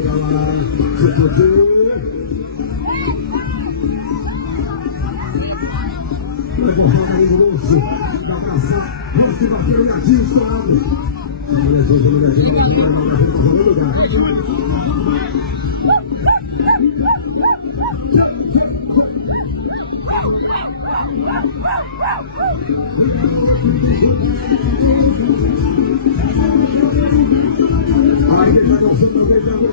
chega lá, vai correr no grosso, vai passar, vai se bater o gatinho estourado. Levanta no gatinho, vai no lugar. Aí ele está torcendo,